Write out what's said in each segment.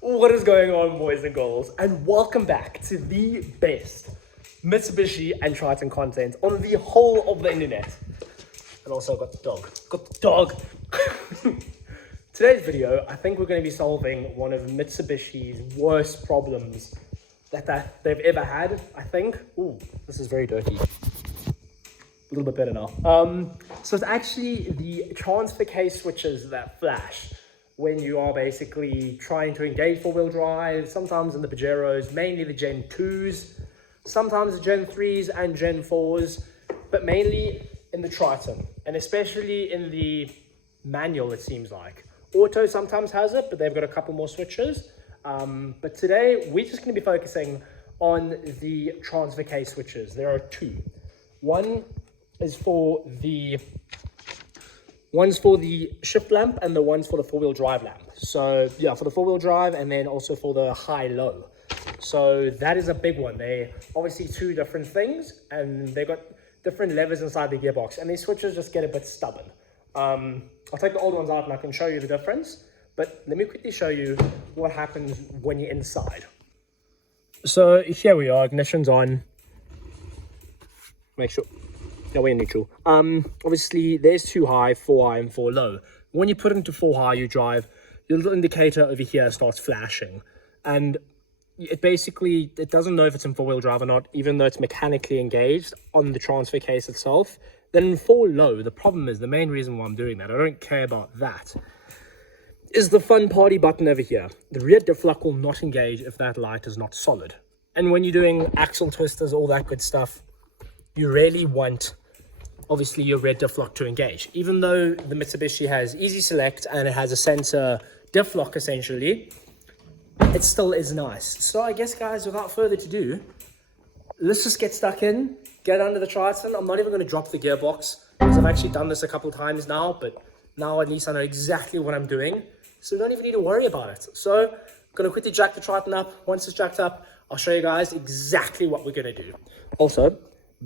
What is going on, boys and girls, and welcome back to the best Mitsubishi and Triton content on the whole of the internet. And also got the dog. Today's video, I think we're going to be solving one of Mitsubishi's worst problems that they've ever had, I think. Ooh, this is very dirty. A little bit better now. So it's actually the transfer case switches that flash when you are basically trying to engage four-wheel drive, sometimes in the Pajeros, mainly the Gen 2s, sometimes the Gen 3s and Gen 4s, but mainly in the Triton, and especially in the manual, it seems like. Auto sometimes has it, but they've got a couple more switches. But today, we're just going to be focusing on the transfer case switches. There are two. One's for the shift lamp and the one's for the four-wheel drive lamp. So yeah, for the four-wheel drive and then also for the high-low. So that is a big one. They're obviously two different things and they've got different levers inside the gearbox, and these switches just get a bit stubborn. I'll take the old ones out and I can show you the difference, but let me quickly show you what happens when you're inside. So here we are, ignition's on. Make sure. No, we're in neutral. Obviously, there's 2 high, 4 high, and 4 low. When you put it into 4 high, you drive, your little indicator over here starts flashing. And it doesn't know if it's in 4-wheel drive or not, even though it's mechanically engaged on the transfer case itself. Then in 4 low, the problem is, the main reason why I'm doing that, I don't care about that, is the fun party button over here. The rear diff lock will not engage if that light is not solid. And when you're doing axle twisters, all that good stuff, you really want obviously your rear diff lock to engage. Even though the Mitsubishi has easy select and it has a sensor diff lock essentially, it still is nice. So I guess, guys, without further ado, let's just get stuck in, get under the Triton. I'm not even going to drop the gearbox because I've actually done this a couple times now, but now at least I know exactly what I'm doing, so we don't even need to worry about it. So I'm going to quickly jack the Triton up. Once it's jacked up, I'll show you guys exactly what we're going to do. Also,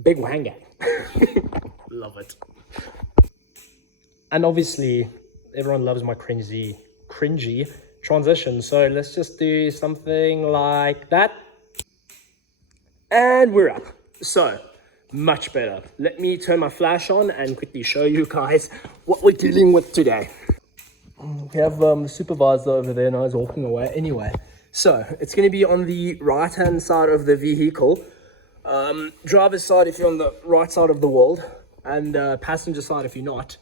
big wang gang. Love it. And obviously, everyone loves my cringy transition. So let's just do something like that. And we're up. So, much better. Let me turn my flash on and quickly show you guys what we're dealing with today. We have the supervisor over there now, is walking away. Anyway, so it's going to be on the right-hand side of the vehicle. Driver's side if you're on the right side of the world, and passenger side if you're not.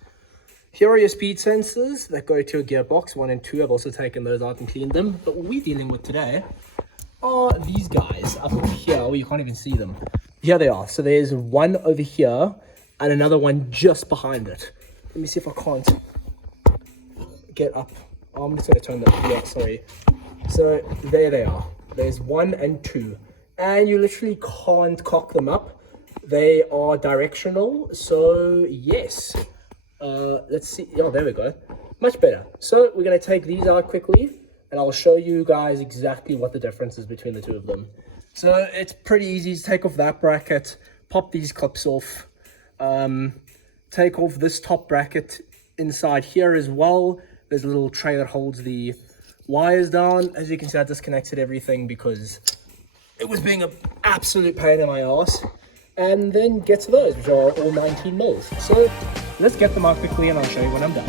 Here are your speed sensors that go to a gearbox, 1 and 2. I've also taken those out and cleaned them. But what we're dealing with today are these guys up here. Oh, you can't even see them. Here they are. So there's one over here and another one just behind it. Let me see if I can't get up. Oh, I'm just going to turn that. Yeah, sorry. So there they are. There's 1 and 2. And you literally can't cock them up. They are directional. So yes. Let's see. Oh, there we go. Much better. So we're going to take these out quickly, and I'll show you guys exactly what the difference is between the two of them. So it's pretty easy to take off that bracket, pop these clips off, take off this top bracket inside here as well. There's a little tray that holds the wires down. As you can see, I disconnected everything because it was being an absolute pain in my ass. And then get to those, which are all 19 mils. So let's get them out quickly and I'll show you when I'm done.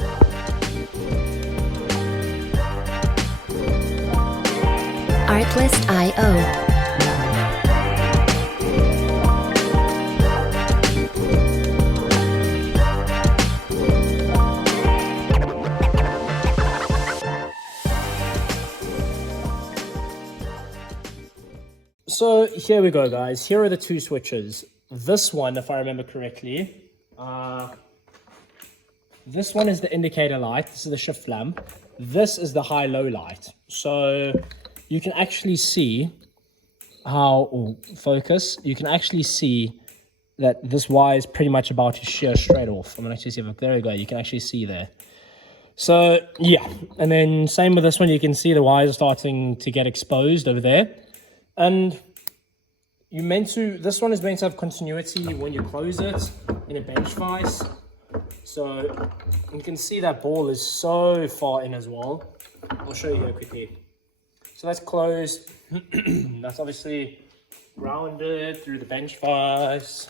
Artlist.io. So here we go, guys. Here are the two switches. This one, if I remember correctly, this one is the indicator light. This is the shift lamp. This is the high-low light. So you can actually see how, focus, you can actually see that this wire is pretty much about to shear straight off. I'm going to actually see if, there we go, you can actually see there. So yeah, and then same with this one, you can see the wires starting to get exposed over there. And this one is meant to have continuity when you close it in a bench vise. So you can see that ball is so far in as well. I'll show you here quickly. So that's closed. That's obviously grounded through the bench vise.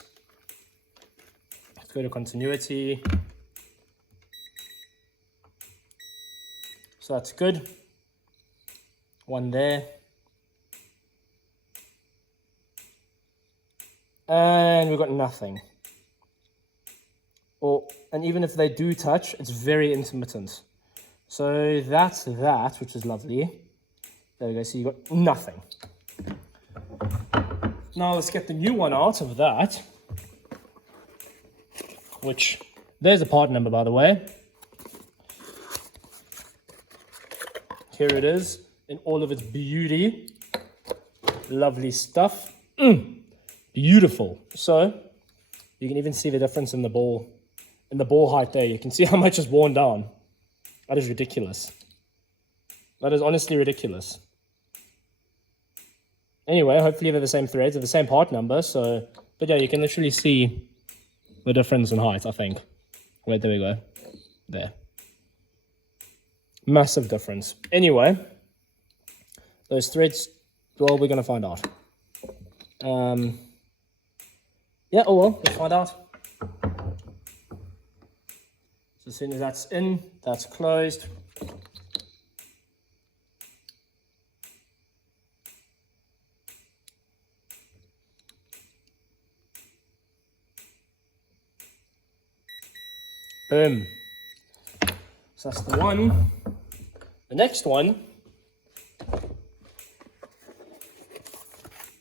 Let's go to continuity. So that's good. One there. And we've got nothing. And even if they do touch, it's very intermittent. So that's that, which is lovely. There we go, so you got nothing. Now let's get the new one out of that. Which, there's a part number, by the way. Here it is, in all of its beauty. Lovely stuff. Beautiful. So, you can even see the difference in the ball height there. You can see how much is worn down. That is ridiculous. That is honestly ridiculous. Anyway, hopefully they're the same threads, they're the same part number, so, but yeah, you can literally see the difference in height, I think. Wait, there we go. There. Massive difference. Anyway, those threads, well, we're going to find out. Yeah, oh well, let's find out. So as soon as that's in, that's closed. Boom. So that's the one. The next one,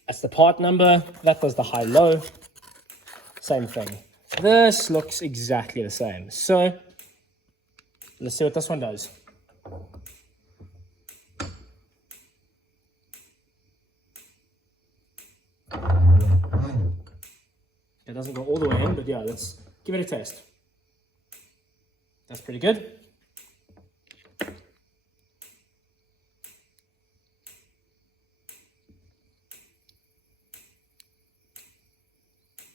that's the part number. That does the high-low. Same thing. This looks exactly the same. So let's see what this one does. It doesn't go all the way in, but yeah, let's give it a test. That's pretty good.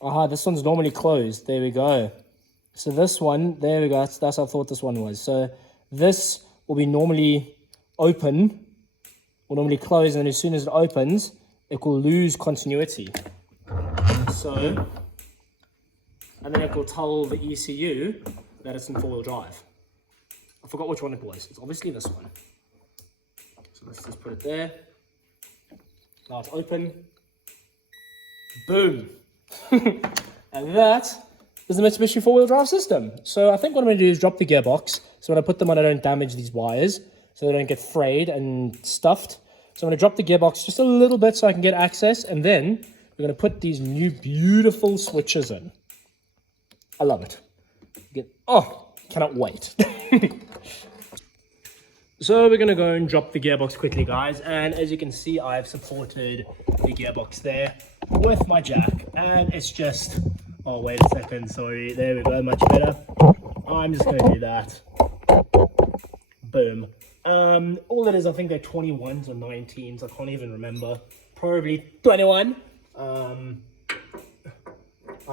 Aha, this one's normally closed. There we go. So this one, there we go. That's how I thought this one was. So this will be normally open, or normally closed, and as soon as it opens, it will lose continuity. So, and then it will tell the ECU that it's in four-wheel drive. I forgot which one it was. It's obviously this one. So let's just put it there. Now it's open. Boom. And that is the Mitsubishi four-wheel drive system. So I think what I'm going to do is drop the gearbox. So when I put them on, I don't damage these wires, so they don't get frayed and stuffed. So I'm going to drop the gearbox just a little bit so I can get access, and then we're going to put these new beautiful switches in. I love it. Cannot wait. So we're going to go and drop the gearbox quickly, guys. And as you can see, I've supported the gearbox there with my jack. And it's just, oh, wait a second. Sorry. There we go. Much better. I'm just going to do that. Boom. All that is, I think they're 21s or 19s. I can't even remember. Probably 21. I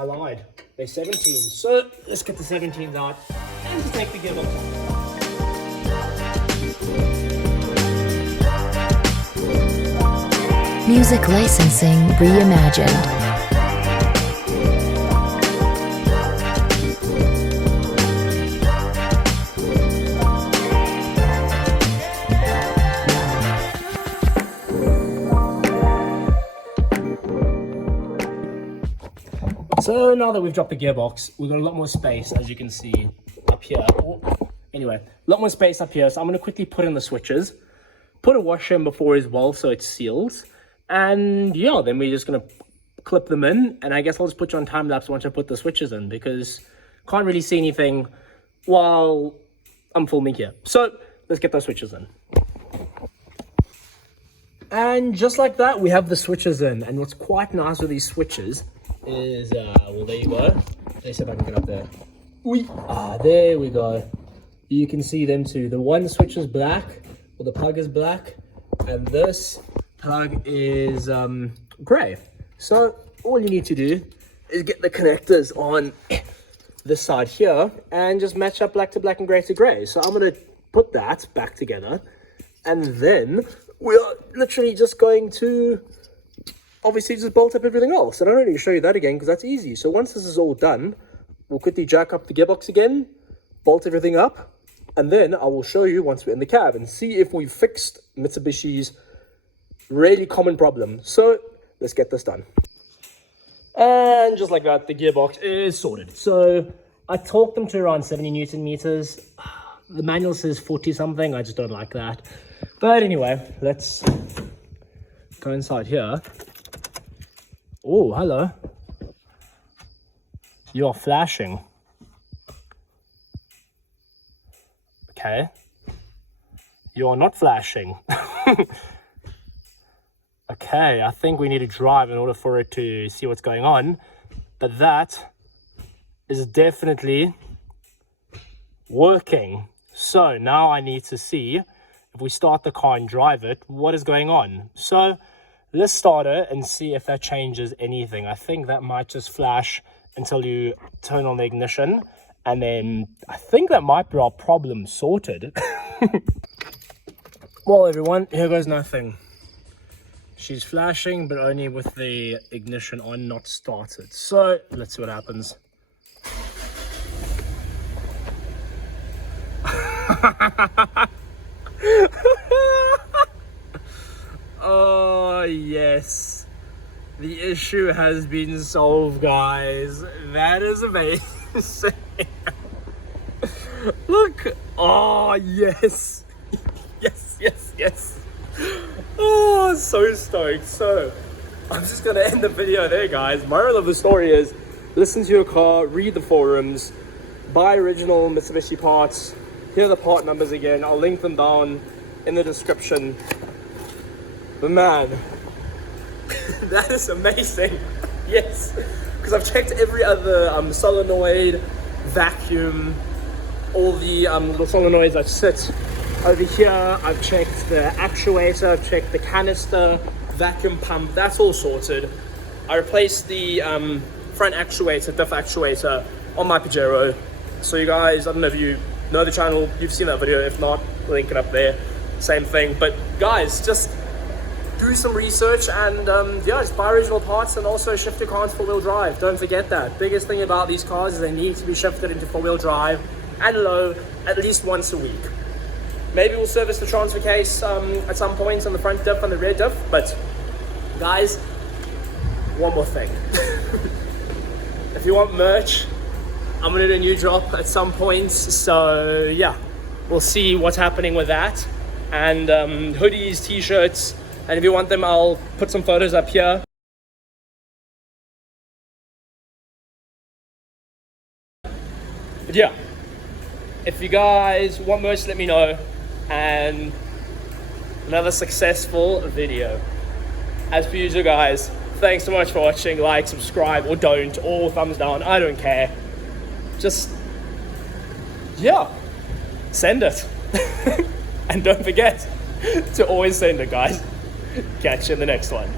lied. They're 17s. So let's get the 17s out and to take the gearbox off. Music licensing reimagined. So now that we've dropped the gearbox, we've got a lot more space, as you can see up here. Anyway, a lot more space up here. So I'm going to quickly put in the switches, put a washer in before as well so it seals. And yeah, then we're just going to clip them in. And I guess I'll just put you on time lapse once I put the switches in, because can't really see anything while I'm filming here. So let's get those switches in. And just like that, we have the switches in. And what's quite nice with these switches is, well, there you go. Let's see if I can get up there. There we go. You can see them too. The one switch is black, or the plug is black, and this plug is gray. So all you need to do is get the connectors on this side here and just match up black to black and gray to gray. So I'm going to put that back together, And then we're literally just going to obviously just bolt up everything else. And I don't need to show you that again because that's easy. So once this is all done, we'll quickly jack up the gearbox again, bolt everything up, and then I will show you once we're in the cab and see if we fixed Mitsubishi's really common problem. So let's get this done. And just like that, the gearbox is sorted. So I torqued them to around 70 Newton meters. The manual says 40 something. I just don't like that. But anyway, let's go inside here. Oh, hello. You're flashing. Okay. You're not flashing. Okay, I think we need to drive in order for it to see what's going on. But that is definitely working. So now I need to see if we start the car and drive it, what is going on. So let's start it and see if that changes anything. I think that might just flash until you turn on the ignition. And then I think that might be our problem sorted. Well, everyone, here goes nothing. She's flashing, but only with the ignition on, not started. So let's see what happens. Oh, yes. The issue has been solved, guys. That is amazing. Look. Oh, yes. Yes, yes, yes. Oh, so stoked. So I'm just gonna end the video there, guys. Moral of the story is listen to your car, read the forums, buy original Mitsubishi parts. Here are the part numbers again. I'll link them down in the description. But man, that is amazing. Yes, because I've checked every other solenoid, vacuum, all the little solenoids that sit over here. I've checked the actuator, I've checked the canister, vacuum pump, that's all sorted. I replaced the front actuator, diff actuator on my Pajero. So you guys, I don't know if you know the channel, you've seen that video. If not, link it up there, same thing. But guys, just do some research and yeah, just buy original parts and also shift your car into four-wheel drive. Don't forget that. Biggest thing about these cars is they need to be shifted into four-wheel drive and low at least once a week. Maybe we'll service the transfer case at some point on the front diff and the rear diff. But guys, one more thing. If you want merch, I'm gonna do a new drop at some point. So yeah, we'll see what's happening with that. And hoodies, t-shirts, and if you want them, I'll put some photos up here. But yeah, if you guys want merch, let me know. And another successful video. As per usual, guys, thanks so much for watching. Like, subscribe, or don't, or thumbs down, I don't care. Just, yeah, send it. And don't forget to always send it, guys. Catch you in the next one.